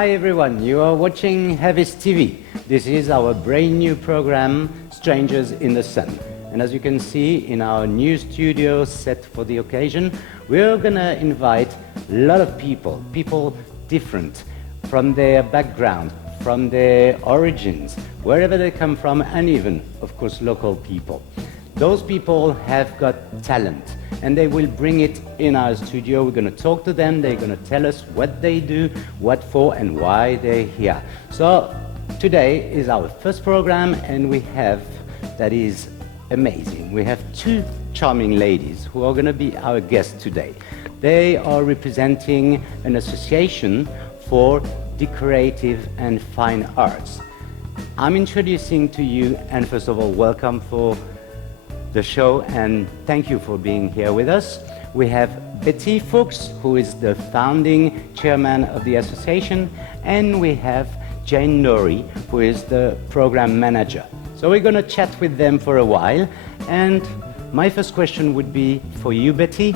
Hi everyone, you are watching Havis TV. This is our brand new program, Strangers in the Sun. And as you can see in our new studio set for the occasion, we're gonna invite a lot of people different from their background, from their origins, wherever they come from, and even, of course, local people. Those people have got talent, and they will bring it in our studio. We're going to talk to them. They're going to tell us what they do, what for, and why they're here. So today is our first program, and we have, that is amazing. We have two charming ladies who are going to be our guests today. They are representing an association for decorative and fine arts. I'm introducing to you, and first of all, welcome for the show, and thank you for being here with us. We have Betty Fooks, who is the founding chairman of the association, and we have Norrie, who is the program manager. So we're going to chat with them for a while, and my first question would be for you, Betty.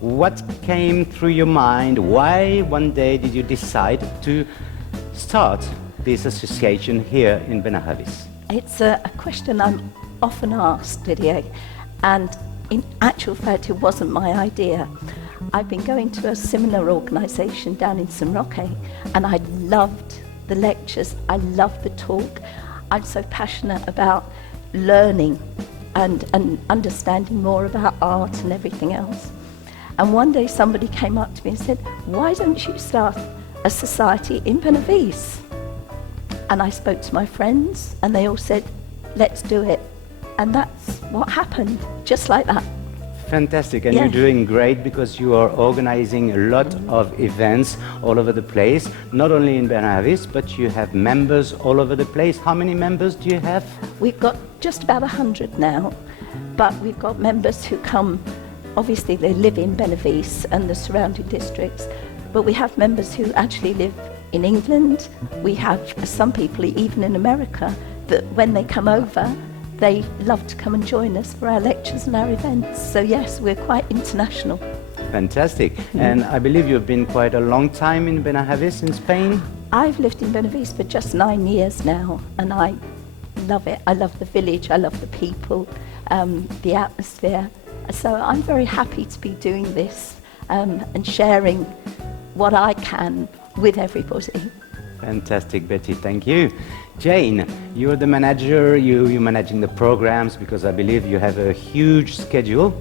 What came through your mind? Why one day did you decide to start this association here in Benahavis? It's a question I'm often asked, Didier, and in actual fact it wasn't my idea. I've been going to a similar organisation down in St Roque, and I loved the lectures, I loved the talk. I'm so passionate about learning and understanding more about art and everything else. And one day somebody came up to me and said, why don't you start a society in Benahavis? And I spoke to my friends and they all said, let's do it. And that's what happened, just like that. Fantastic, and You're doing great because you are organizing a lot of events all over the place, not only in Benahavis, but you have members all over the place. How many members do you have? We've got just about 100 now, but we've got members who come, obviously they live in Benahavis and the surrounding districts, but we have members who actually live in England. We have some people even in America that when they come over, they love to come and join us for our lectures and our events. So yes, we're quite international. Fantastic. And I believe you've been quite a long time in Benahavis in Spain? I've lived in Benahavis for just 9 years now, and I love it. I love the village, I love the people, the atmosphere. So I'm very happy to be doing this and sharing what I can with everybody. Fantastic, Betty, thank you. Jane, you're the manager, you're managing the programs because I believe you have a huge schedule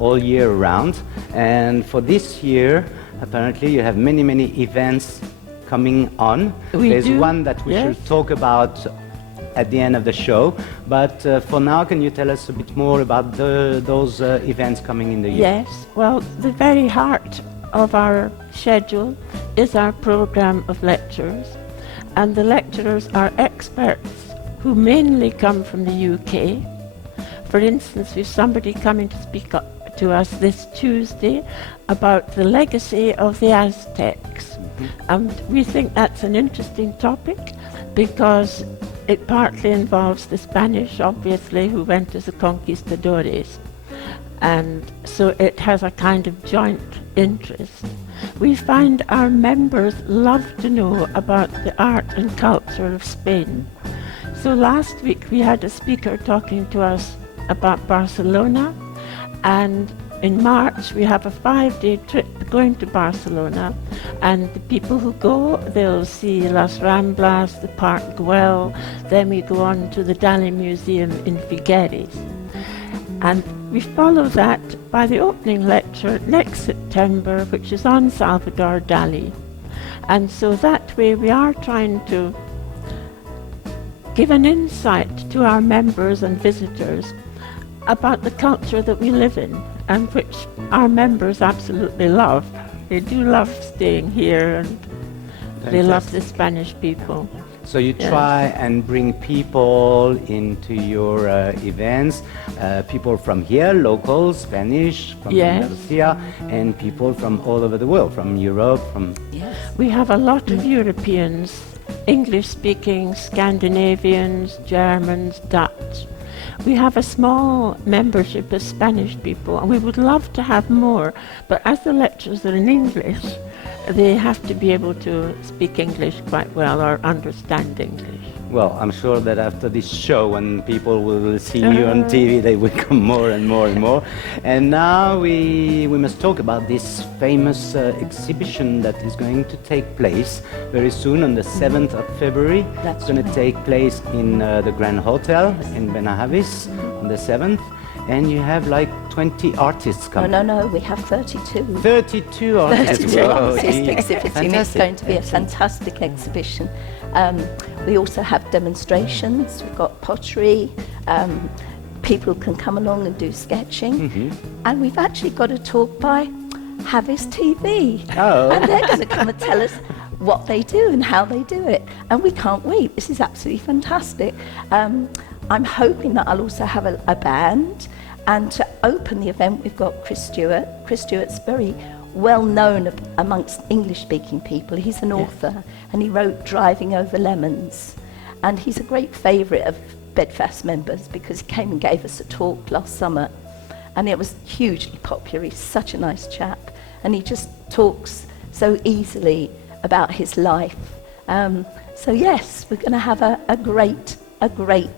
all year round. And for this year, apparently you have many events coming on. There's one that we should talk about at the end of the show. But for now, can you tell us a bit more about those events coming in the year? Yes, well, the very heart of our schedule is our program of lectures. And the lecturers are experts who mainly come from the UK. For instance, we have somebody coming to speak to us this Tuesday about the legacy of the Aztecs. And we think that's an interesting topic because it partly involves the Spanish, obviously, who went as the conquistadores. And so it has a kind of joint interest. We find our members love to know about the art and culture of Spain. So last week we had a speaker talking to us about Barcelona, and in March we have a 5-day trip going to Barcelona, and the people who go, they'll see Las Ramblas, the Park Güell, then we go on to the Dalí Museum in Figueres. And we follow that by the opening lecture next September, which is on Salvador Dali. And so that way we are trying to give an insight to our members and visitors about the culture that we live in and which our members absolutely love. They do love staying here, and they love the Spanish people. So you try and bring people into your events, people from here, local, Spanish, from Andalusia, and people from all over the world, from Europe, from... Yes. We have a lot of Europeans, English-speaking, Scandinavians, Germans, Dutch. We have a small membership of Spanish people, and we would love to have more, but as the lectures are in English, they have to be able to speak English quite well or understand English. Well, I'm sure that after this show, when people will see you on TV, they will come more and more and more. And now we must talk about this famous exhibition that is going to take place very soon on the 7th of February. That's It's going to take place in the Gran Hotel in Benahavis on the 7th. And you have like 20 artists coming. No, we have 32. 32 artists. 32 Whoa, artists gee. exhibiting. It's Fantastic. going to be a fantastic exhibition. We also have demonstrations. We've got pottery. People can come along and do sketching. And we've actually got a talk by Havis TV. Oh. And they're going to come and tell us what they do and how they do it. And we can't wait. This is absolutely fantastic. I'm hoping that I'll also have a band. And to open the event, we've got Chris Stewart. Chris Stewart's very well known amongst English-speaking people. He's an author, and he wrote Driving Over Lemons. And he's a great favourite of Bdfas members because he came and gave us a talk last summer. And it was hugely popular. He's such a nice chap. And he just talks so easily about his life. So yes, we're going to have a great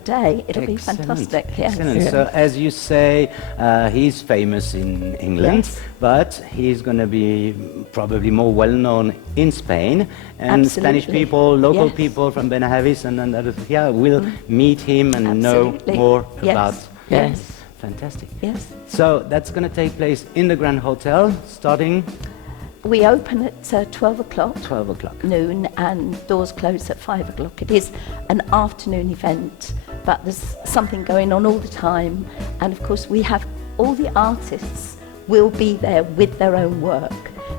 day. It'll be fantastic. Yes. Excellent. So, as you say, he's famous in England, Yes. but he's going to be probably more well known in Spain. And Spanish Absolutely. people, local Yes. people from Benahavis and others, will meet him and Absolutely. know more Yes. about. Yes. Fantastic. Yes. So that's going to take place in the Gran Hotel, starting We open at 12 o'clock. 12 o'clock. Noon, and doors close at 5 o'clock. It is an afternoon event, but there's something going on all the time. And of course, we have all the artists will be there with their own work.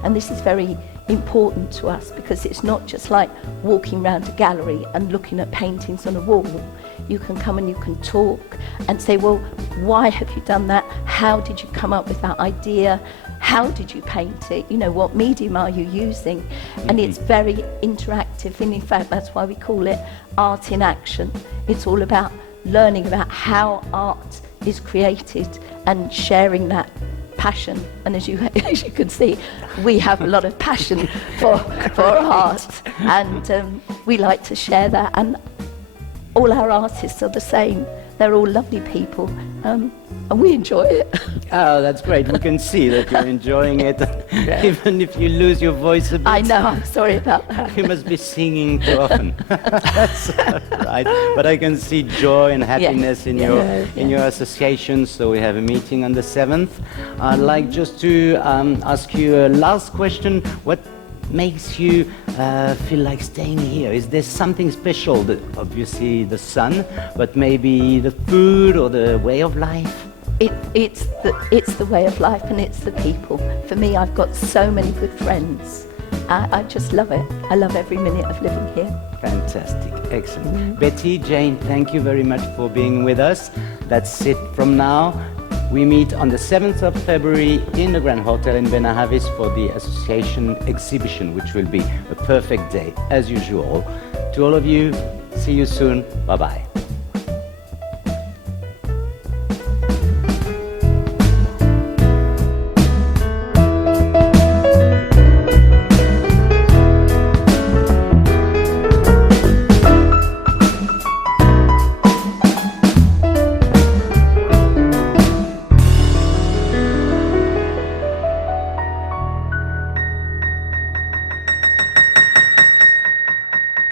And this is very important to us because it's not just like walking around a gallery and looking at paintings on a wall. You can come and you can talk and say, well, why have you done that? How did you come up with that idea? How did you paint it? You know, what medium are you using? And it's very interactive, and in fact that's why we call it art in action. It's all about learning about how art is created and sharing that passion. And as you can see, we have a lot of passion for art, and we like to share that, and all our artists are the same. They're all lovely people, and we enjoy it. Oh, that's great. We can see that you're enjoying it. Even if you lose your voice a bit. I know, I'm sorry about that. You must be singing too often. That's right. But I can see joy and happiness in your association. So we have a meeting on the 7th. I'd like just to ask you a last question. What makes you feel like staying here? Is there something special? Obviously the sun, but maybe the food or the way of life? It's the way of life, and it's the people. For me, I've got so many good friends. I just love it. I love every minute of living here. Fantastic. Excellent. Betty, Jane, thank you very much for being with us. That's it from now. We meet on the 7th of February in the Gran Hotel in Benahavis for the association exhibition, which will be a perfect day, as usual. To all of you, see you soon. Bye-bye.